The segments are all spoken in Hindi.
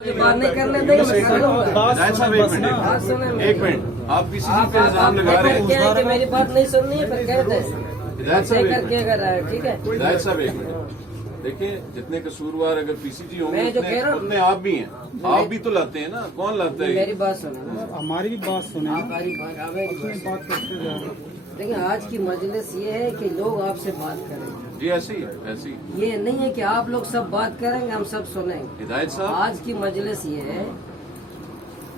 बात नहीं करने देंगे। हिदायत साहब एक मिनट आप किसी चीज पे इल्जाम लगा रहे क्या है हैं। कि मेरी बात नहीं सुननी है फिर कहते हैं हिदायत साहब एक करके मिनट, कर रहा है। ठीक है, हिदायत साहब एक मिनट देखिए, जितने कसूरवार अगर पीसीजी होंगे मैं जो कह रहा हूँ- उतने आप भी हैं। आप भी तो लाते हैं ना, कौन लाता है? मेरी बात सुनो। हमारी भी बात सुने। हमारी बात हमें बात करते जा रहे हैं। देखिए, आज की मजलिस ये है कि लोग आपसे बात करें। जी ऐसे ही है, ऐसे ही। ये नहीं है कि आप लोग सब बात करेंगे हम सब सुनेंगे। हिदायत साहब आज की मजलिस ये है,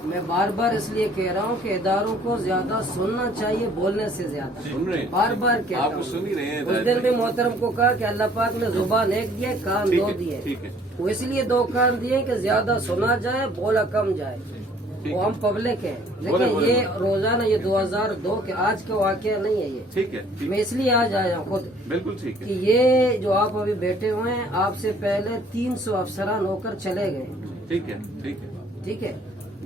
मैं बार बार इसलिए कह रहा हूँ कि इदारों को ज्यादा सुनना चाहिए बोलने से ज्यादा। सुन रहे हैं, बार बार कहता आप हूँ। सुन ही रहे हैं। उस हिदायत दिन भी साहब। मोहतरम को कहा कि अल्लाह पाक ने जुबान एक दिए, कान ठीक दो है, दिए। ठीक है। वो इसलिए दो कान दिए कि ज्यादा सुना जाए, बोला कम जाए। ठीक वो है। हम पब्लिक है, बोले, लेकिन बोले, ये रोजाना ये 2002 के आज का वाकया नहीं है ये। ठीक है, ठीक मैं है, इसलिए आज आया हूँ खुद बिल्कुल ठीक कि है। ये जो आप अभी बैठे हुए हैं, आपसे पहले 300 अफसरान होकर चले गए। ठीक है, ठीक है, ठीक है,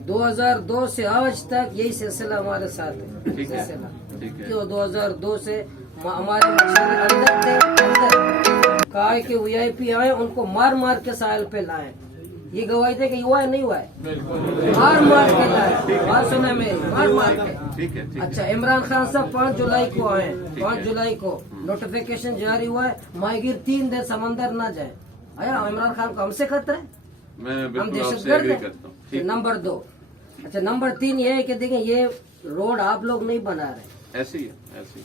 2002 से आज तक यही सिलसिला हमारे साथ है। ठीक है, सिलसिला ठीक है। जो 2002 से हमारे मशीन अंदर थे, अंदर कहा कि वीआईपी आए, उनको मार मार के साहिल पे लाए। ये गवाही थे कि हुआ है नहीं हुआ है, मार मार के लाए। बात सुने मेरी, मार मार के। ठीक है, ठीक है। अच्छा, इमरान खान साहब 5 जुलाई को आए। 5 जुलाई को नोटिफिकेशन जारी हुआ है, माहिगीर 3 दिन समंदर ना जाए। आया इमरान खान को हमसे खतरा है, मैं हम बिल्कुल आपसे दहशतगर्द एग्री हैं। करता हूँ। फिर ठीक, नंबर 2। अच्छा, नंबर 3 ये है कि देखिए, ये रोड आप लोग नहीं बना रहे। ऐसे ही है, ऐसे ही।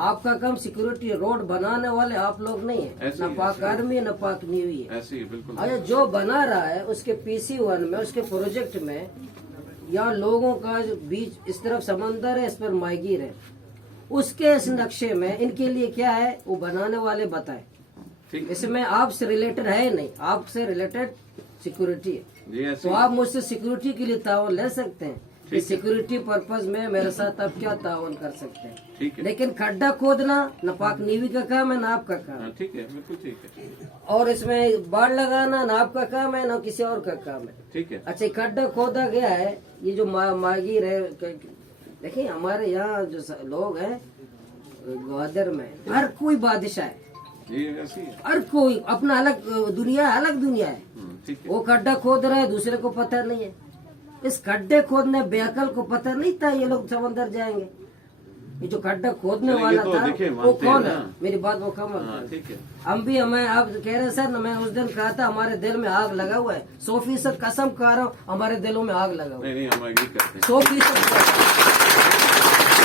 आपका काम सिक्योरिटी, रोड बनाने वाले आप लोग नहीं है। ऐसे न ही, पाक ऐसे ही। आर्मी न पाक नेवी है। ऐसे ही बिल्कुल। अच्छा, जो बना रहा है उसके PC1 में, उसके प्रोजेक्ट में, यहाँ लोगों का जो बीच इस तरफ समंदर है, इस पर माहिगीर है, उसके इस नक्शे में इनके लिए क्या है वो बनाने वाले बताए। ठीक है। इसमें आपसे रिलेटेड है नहीं, आपसे रिलेटेड सिक्योरिटी है। जी ऐसे तो ही। आप मुझसे सिक्योरिटी के लिए तावन ले सकते हैं कि ठीक है। सिक्योरिटी पर्पज में मेरे साथ आप क्या तावन कर सकते हैं। ठीक है। लेकिन खड्डा खोदना न पाक नेवी का काम है न आपका काम हाँ, ठीक है, बिल्कुल ठीक है, और इसमें बाढ़ लगाना न आपका काम है न किसी और का काम है। ठीक है। अच्छा, खड्डा खोदा गया है, ये जो माहिर है, देखिए हमारे यहाँ जो लोग हैं ग्वादर में, हर कोई बादशाह है, जी ऐसे ही है। हर कोई अपना अलग दुनिया है, अलग दुनिया है। ठीक है। वो खड्डा खोद रहा है, दूसरे को पता नहीं है। इस खड्डे खोदने बेअकल को पता नहीं था ये लोग समंदर जाएंगे। ये जो खड्डा खोदने चलिए, वाला ये तो था देखिए, वो मानते हैं कौन है? ना। मेरी बात वो कम हाँ, ठीक है। हम भी हमें आप कह रहे हैं सर, मैं उस दिन कहा था हमारे दिल में आग लगा हुआ है। 100% कसम खा रहा हूँ, हमारे दिलों में आग लगा हुआ है। नहीं नहीं, हम एग्री करते हैं। 100%